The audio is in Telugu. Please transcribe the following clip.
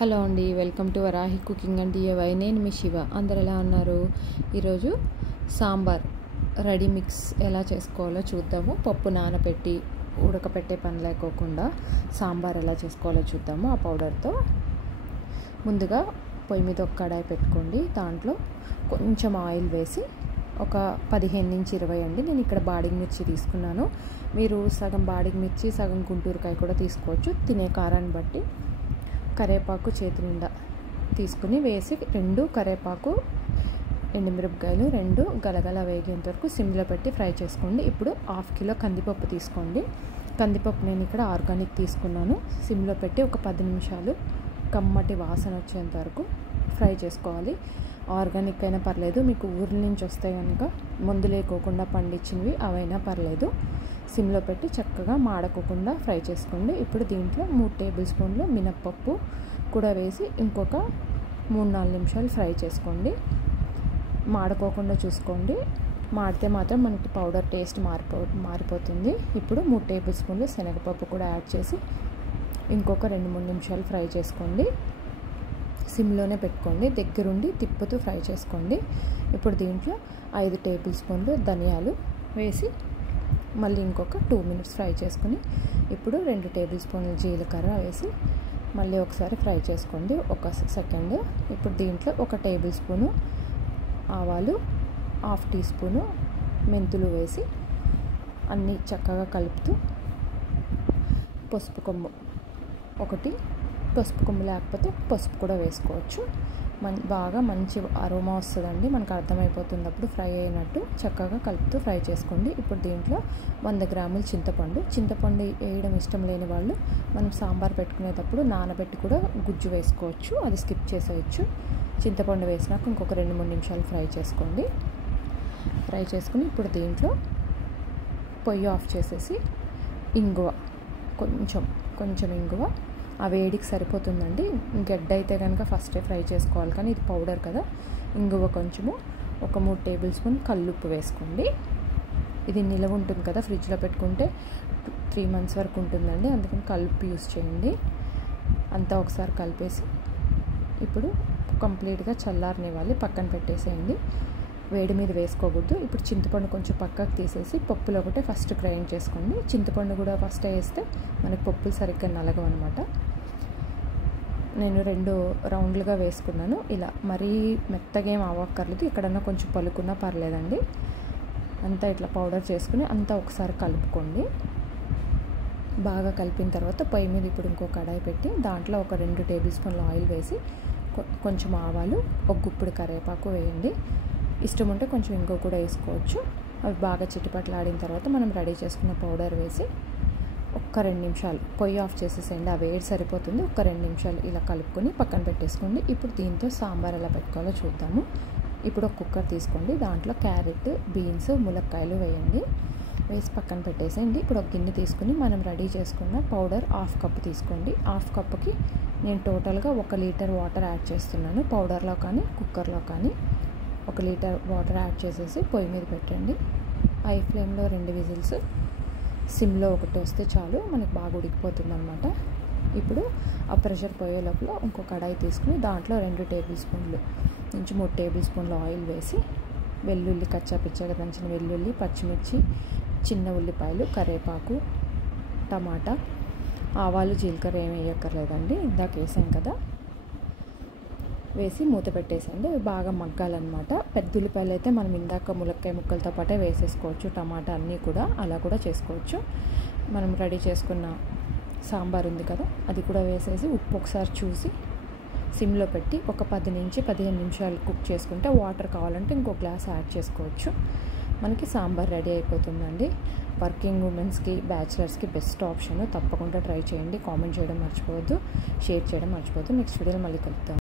హలో అండి, welcome to Varahi cooking and DIY. నేను మీ శివ. అందరు ఎలా ఉన్నారు? ఈరోజు సాంబార్ రెడీ మిక్స్ ఎలా చేసుకోవాలో చూద్దాము. పప్పు నానబెట్టి ఉడకపెట్టే పని లేకోకుండా సాంబార్ ఎలా చేసుకోవాలో చూద్దాము. ఆ పౌడర్తో ముందుగా పొయ్యి మీద ఒక కడాయి పెట్టుకోండి. దాంట్లో కొంచెం ఆయిల్ వేసి ఒక 15 నుంచి 20 అండి. నేను ఇక్కడ బాడిగ మిర్చి తీసుకున్నాను. మీరు సగం బాడిగ మిర్చి సగం గుంటూరుకాయ కూడా తీసుకోవచ్చు, తినే కారాన్ని బట్టి. కరివేపాకు చేతి నిండా తీసుకుని వేసి 2 కరివేపాకు ఎండుమిరపకాయలు 2 గలగల వేగేంత వరకు సిమ్లో పెట్టి ఫ్రై చేసుకోండి. ఇప్పుడు 1/2 కిలో కందిపప్పు తీసుకోండి. కందిపప్పు నేను ఇక్కడ ఆర్గానిక్ తీసుకున్నాను. సిమ్లో పెట్టి ఒక 10 నిమిషాలు కమ్మటి వాసన వచ్చేంత వరకు ఫ్రై చేసుకోవాలి. ఆర్గానిక్ అయినా పర్లేదు, మీకు ఊర్ల నుంచి వస్తే కనుక మందు లేకోకుండా పండించినవి అవైనా పర్లేదు. సిమ్లో పెట్టి చక్కగా మాడకోకుండా ఫ్రై చేసుకోండి. ఇప్పుడు దీంట్లో 3 టేబుల్ స్పూన్లు మినప్పప్పు కూడా వేసి ఇంకొక 3-4 నిమిషాలు ఫ్రై చేసుకోండి. మాడకోకుండా చూసుకోండి. మాడితే మాత్రం మనకి పౌడర్ టేస్ట్ మారిపోతుంది. ఇప్పుడు 3 టేబుల్ స్పూన్లు శనగపప్పు కూడా యాడ్ చేసి ఇంకొక 2-3 నిమిషాలు ఫ్రై చేసుకోండి. సిమ్లోనే పెట్టుకోండి, దగ్గరుండి తిప్పుతూ ఫ్రై చేసుకోండి. ఇప్పుడు దీంట్లో 5 టేబుల్ స్పూన్లు ధనియాలు వేసి మళ్ళీ ఇంకొక 2 మినిట్స్ ఫ్రై చేసుకుని ఇప్పుడు 2 టేబుల్ స్పూన్లు జీలకర్ర వేసి మళ్ళీ ఒకసారి ఫ్రై చేసుకోండి ఒక సెకండ్. ఇప్పుడు దీంట్లో 1 టేబుల్ స్పూను ఆవాలు, 1/2 టీ స్పూను మెంతులు వేసి అన్నీ చక్కగా కలుపుతూ పసుపు కొమ్ము 1, పసుపు కొమ్ము లేకపోతే పసుపు కూడా వేసుకోవచ్చు. బాగా మంచి అరోమా వస్తుందండి, మనకు అర్థమైపోతుంది అప్పుడు ఫ్రై అయినట్టు. చక్కగా కలుపుతూ ఫ్రై చేసుకోండి. ఇప్పుడు దీంట్లో 100 గ్రాములు చింతపండు వేయడం ఇష్టం లేని వాళ్ళు మనం సాంబార్ పెట్టుకునేటప్పుడు నానబెట్టి కూడా గుజ్జు వేసుకోవచ్చు, అది స్కిప్ చేసేయచ్చు. చింతపండు వేసినాక ఇంకొక 2-3 నిమిషాలు ఫ్రై చేసుకోండి. ఫ్రై చేసుకుని ఇప్పుడు దీంట్లో పొయ్యి ఆఫ్ చేసేసి ఇంగువ కొంచెం ఇంగువ, ఆ వేడికి సరిపోతుందండి. గడ్డ అయితే కనుక ఫస్టే ఫ్రై చేసుకోవాలి, కానీ ఇది పౌడర్ కదా. ఇంగువ కొంచెము, ఒక 3 టేబుల్ స్పూన్ కల్లుప్పు వేసుకోండి. ఇది నిలవ ఉంటుంది కదా, ఫ్రిడ్జ్లో పెట్టుకుంటే 3 మంత్స్ వరకు ఉంటుందండి, అందుకని కల్లుప్పు యూస్ చేయండి. అంతా ఒకసారి కలిపేసి ఇప్పుడు కంప్లీట్గా చల్లారనివ్వాలి, పక్కన పెట్టేసేయండి. వేడి మీద వేసుకోకూడదు. ఇప్పుడు చింతపండు కొంచెం పక్కకు తీసేసి పప్పులో ఒకటే ఫస్ట్ గ్రైండ్ చేసుకోండి. చింతపండు కూడా ఫస్ట్ వేస్తే మనకి పప్పులు సరిగ్గా నలగవన్నమాట. నేను 2 రౌండ్లుగా వేసుకున్నాను. ఇలా మరీ మెత్తగా ఏం అవ్వక్కర్లేదు, ఎక్కడన్నా కొంచెం పలుకున్నా పర్లేదండి. అంతా ఇట్లా పౌడర్ చేసుకుని అంతా ఒకసారి కలుపుకోండి. బాగా కలిపిన తర్వాత పొయ్యి మీద ఇప్పుడు ఇంకో కడాయి పెట్టి దాంట్లో ఒక 2 టేబుల్ స్పూన్ల ఆయిల్ వేసి కొంచెం ఆవాలు, ఒక గుప్పుడు కరివేపాకు వేయండి. ఇష్టం ఉంటే కొంచెం ఇంకో కూడా వేసుకోవచ్చు. అవి బాగా చిటిపట్లాడిన తర్వాత మనం రెడీ చేసుకున్న పౌడర్ వేసి ఒక్క 2 నిమిషాలు పొయ్యి ఆఫ్ చేసేసేయండి. ఆ వేడి సరిపోతుంది. ఒక 2 నిమిషాలు ఇలా కలుపుకొని పక్కన పెట్టేసుకోండి. ఇప్పుడు దీంతో సాంబార్ ఎలా పెట్టుకోవాలో చూద్దాము. ఇప్పుడు ఒక కుక్కర్ తీసుకోండి. దాంట్లో క్యారెట్, బీన్స్, ములక్కాయలు వేయండి. వేసి పక్కన పెట్టేసేయండి. ఇప్పుడు ఒక గిన్నె తీసుకుని మనం రెడీ చేసుకున్న పౌడర్ 1/2 కప్పు తీసుకోండి. 1/2 కప్పుకి నేను టోటల్గా 1 లీటర్ వాటర్ యాడ్ చేస్తున్నాను. పౌడర్లో కానీ కుక్కర్లో కానీ 1 లీటర్ వాటర్ యాడ్ చేసేసి పొయ్యి మీద పెట్టండి. హై ఫ్లేమ్లో 2 విజిల్స్, సిమ్లో 1 వస్తే చాలు, మనకి బాగా ఉడికిపోతుంది అనమాట. ఇప్పుడు ఆ ప్రెషర్ పోయే లోపల ఇంకో కడాయి తీసుకుని దాంట్లో 2 టేబుల్ స్పూన్లు నుంచి 3 టేబుల్ స్పూన్లు ఆయిల్ వేసి వెల్లుల్లి, కచ్చాపిచ్చాగా దంచిన వెల్లుల్లి, పచ్చిమిర్చి, చిన్న ఉల్లిపాయలు, కరివేపాకు, టమాటా, ఆవాలు, జీలకర్ర ఏమి వేయక్కర్లేదండి, ఇందాక వేసాం కదా, వేసి మూత పెట్టేసేయండి. అవి బాగా మగ్గాలన్నమాట. పెద్ద ఉల్లిపాయలు అయితే మనం ఇందాక ములక్కాయ ముక్కలతో పాటే వేసేసుకోవచ్చు, టమాటా అన్నీ కూడా అలా కూడా చేసుకోవచ్చు. మనం రెడీ చేసుకున్న సాంబార్ ఉంది కదా, అది కూడా వేసేసి ఉప్పు ఒకసారి చూసి సిమ్లో పెట్టి ఒక 10 నుంచి 15 నిమిషాలు కుక్ చేసుకుంటే వాటర్ కావాలంటే ఇంకో గ్లాస్ యాడ్ చేసుకోవచ్చు. మనకి సాంబార్ రెడీ అయిపోతుందండి. వర్కింగ్ ఉమెన్స్కి, బ్యాచిలర్స్కి బెస్ట్ ఆప్షన్. తప్పకుండా ట్రై చేయండి. కామెంట్ చేయడం మర్చిపోవద్దు, షేర్ చేయడం మర్చిపోవద్దు. నెక్స్ట్ వీడియోలో మళ్ళీ కలుద్దాం.